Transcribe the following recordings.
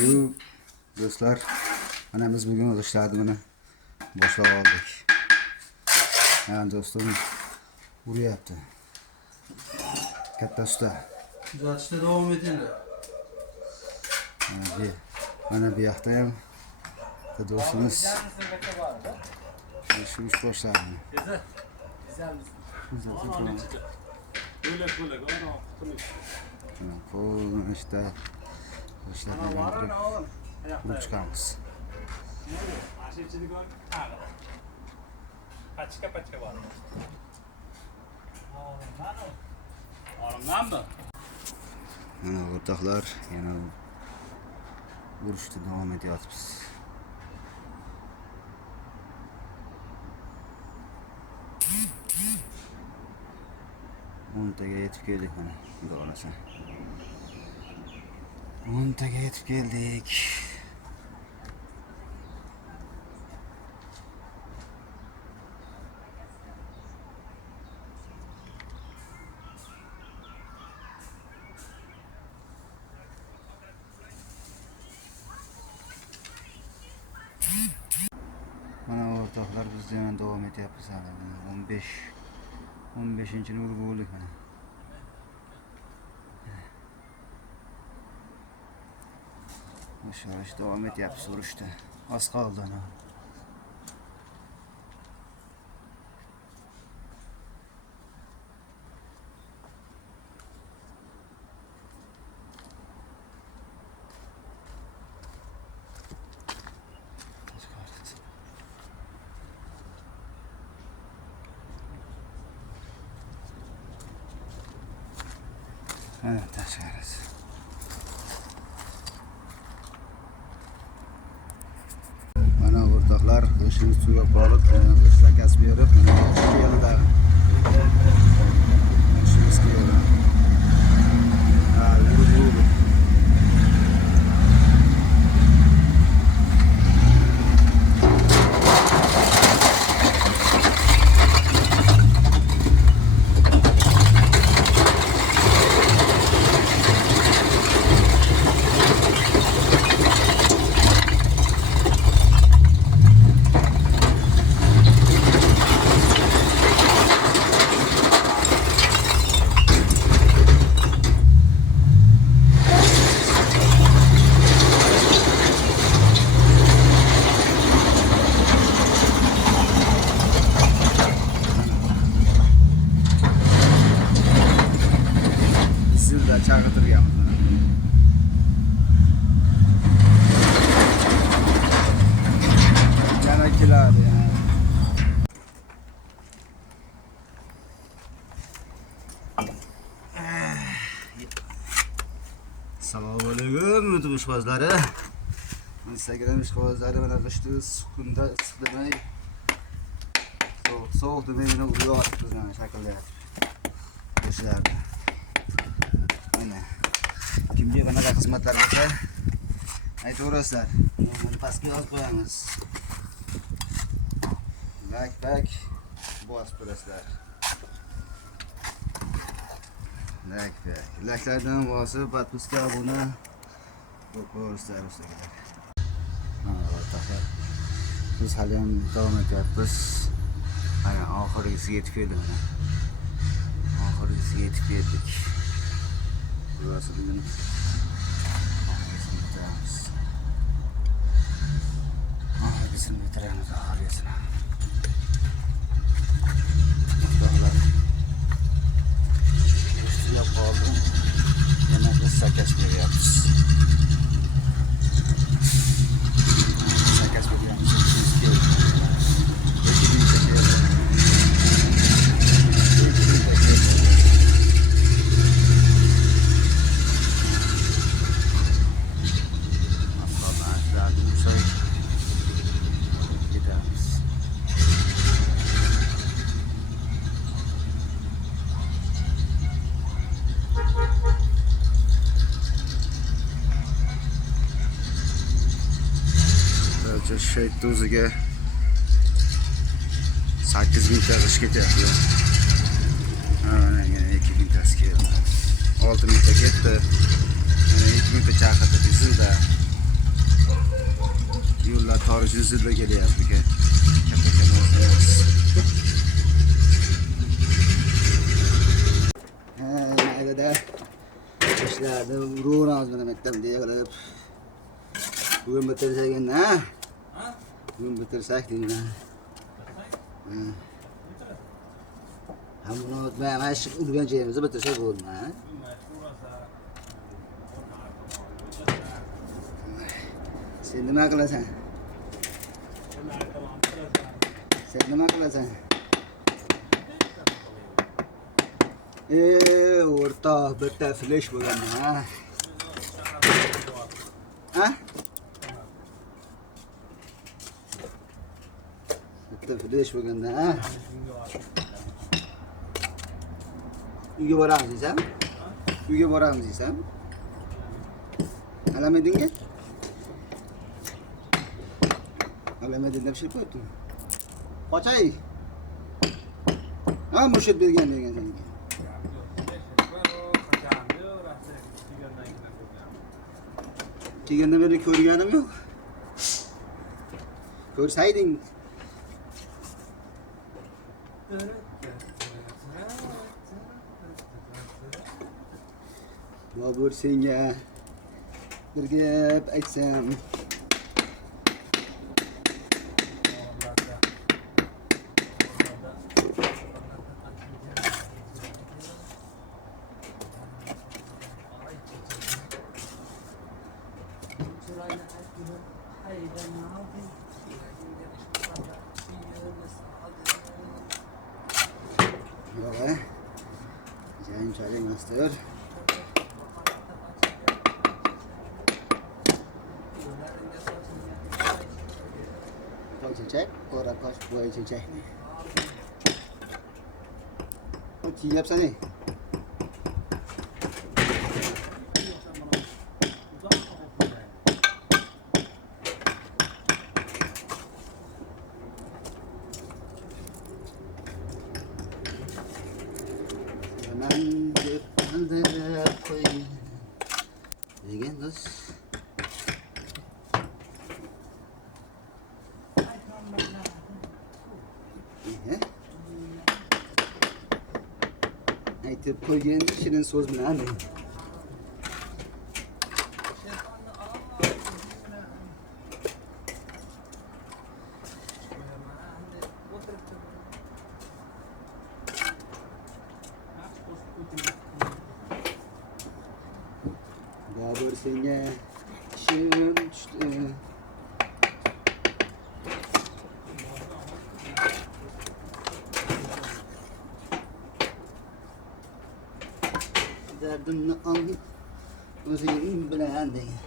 Şu dostlar, mana biz bugün yig'ishlarni boshlab oldik. Yani do'stim uryapti. Katta usta. Kuzatishda davom etinglar. Mana bu yoqda ham do'stimiz shu ish boshladi. Qo'lni ishda boshlaydigan qurib chiqamiz. Pachka bor. Mana o'rtoqlar, yana urushda davom etyapmiz. O'ntaga yetib keldik mana, xudo xolasa. 10taga yetib keldik. Mana o'rtoqlar, biz yana davom etyapmiz hali. 15-ni urib bo'ldik mana. Yavaş devam etyapmiz urushda. Az qoldi ana. Evet, tashqarisi. Mana o'rtoqlar, ishimiz tugab qolib, ishlar kasb berib, shu yerda ishimiz keldi. Yurib. Chaqirtirganmiz buni. Yana keladi. Assalomu alaykum, YouTube ishqibozlari. Instagram ishqibozlari mana qishda kunda issiqdamay sovuq demay mana uryapmiz mana shaklda. Ishlardi. Kimga qanaqa xizmatlar bo'lsa aytaverasizlar. Buni pastga yozib qo'yamiz. Like bosib qo'yasizlar. Like'lardan bosib, podpiska, obuna bo'lib qo'yasizlar. O'rtoqlar, biz hali ham davom etyapmiz. Mana oxiriga yetib keldik. Oxiriga yetib keldik. Burası bugün bizim bitiremiz ağrıyasına. Dağlar üstüne kaldım. Yine biz sakas veriyoruz. Sakas veriyoruz. Şey do'ziga 8 mingta qish ketyapti. Mana yana 2 mingtasi keldi. 6 mingta ketdi. 2 mingta chaqirdi dizilda. xorijdan zilda kelyapti aka. Katta narsa. Maydada ishlarni uramiz mana maktabda qilib. Bugun bitirsak endi, ha? Bugun bitirsak deyman. Hamma o'tmay, mana shu urgan joyimizni bitirsak bo'ldi, ha? Sen nima qilasan? Sen nima qilasan? O'rtoq, bitta flash bo'lganda, ha? Ha? Bitta flash bo'lganda, ha? Uyga boramiz deysan? Uyga boramiz deysan? Alamadingga? Alamading deb shirib qo'yibdim. Qochay. Ha, mushit bergan senga. Kelgandan beri ko'rganim yo'q. Ko'rsayding. Bobur senga bir gap aytsam. Yo'q, jang emasdir. Çiçek, ora koş boya çiçek. O çiğ yapsana. Hemen bir pandere koy. Degen dost. Aytib qo'ygan shirin so'z bilan. Bobur senga shirin tushdi. Derdimni al, o'zing bilan degan.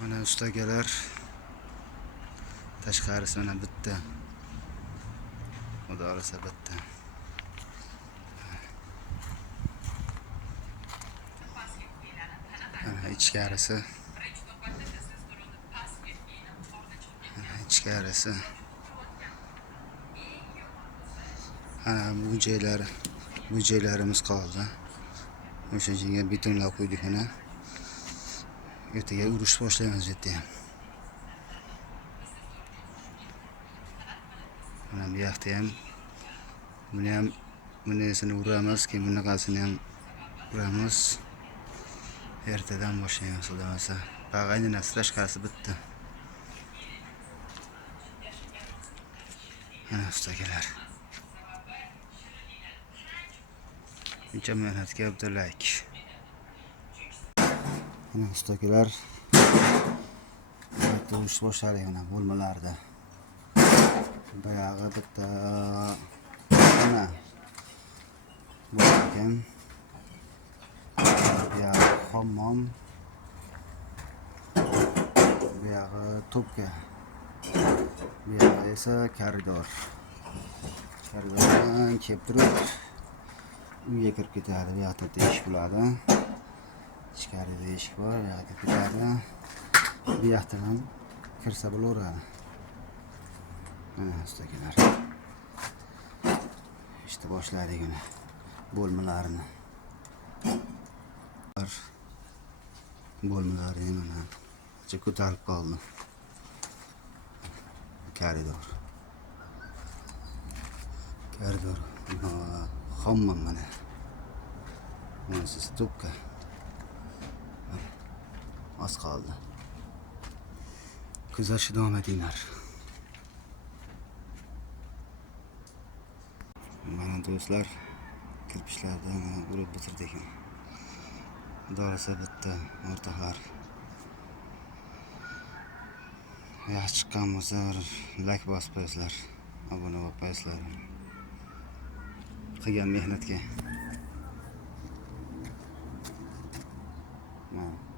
Mana ustagalar tashqarisi mana bitta. Xudo xolasa bitta. Mana ichkarisi ichkarisi. Ana mujaylarimiz qoldi. O'sha yerga betonlab qo'ydik ana. Ertaga urush boshlaymiz bu yerda ham. Mana bu yoqda ham bunisini uramiz, keyin bunaqasini ham uramiz. Ertadan boshlaymiz xudo xolasa. Bag'ayninasi tashqarisi bitti. Mana ustakalar. Buncha mehnatga abdullayk. Mana ustakalar. Urush boshladik mana bo'lmalarda. Bayog'i bitta mana bu ekan. Buyog'i hammom. Buyog'i to'pka. Buyog'i esa koridor. Koridordan kelib turib uyga kirib ketadi. Bu yoqda eshik bo'ladi. Ichkarida eshik bor, bu yoqda ketadi. Bu yoqdan ham kirsa bo'laveradi. Mana ustakalar. İşte boshladik uni bo'lmalarni. Bo'lmalarni mana ko'tarib qoldi. Koridor. Hammam mana. Mana siz to'pka. Az qoldi. Kuzatishda davom etinglar. Mana do'stlar, kirpishlardan urib bitirdik. Dorasa bitta o'rtoqlar. Yaxshi chiqqan bo'lsa, like bosib qo'yasizlar, obuna bo'lib qo'yasizlar. Qilgan mehnatga. Mana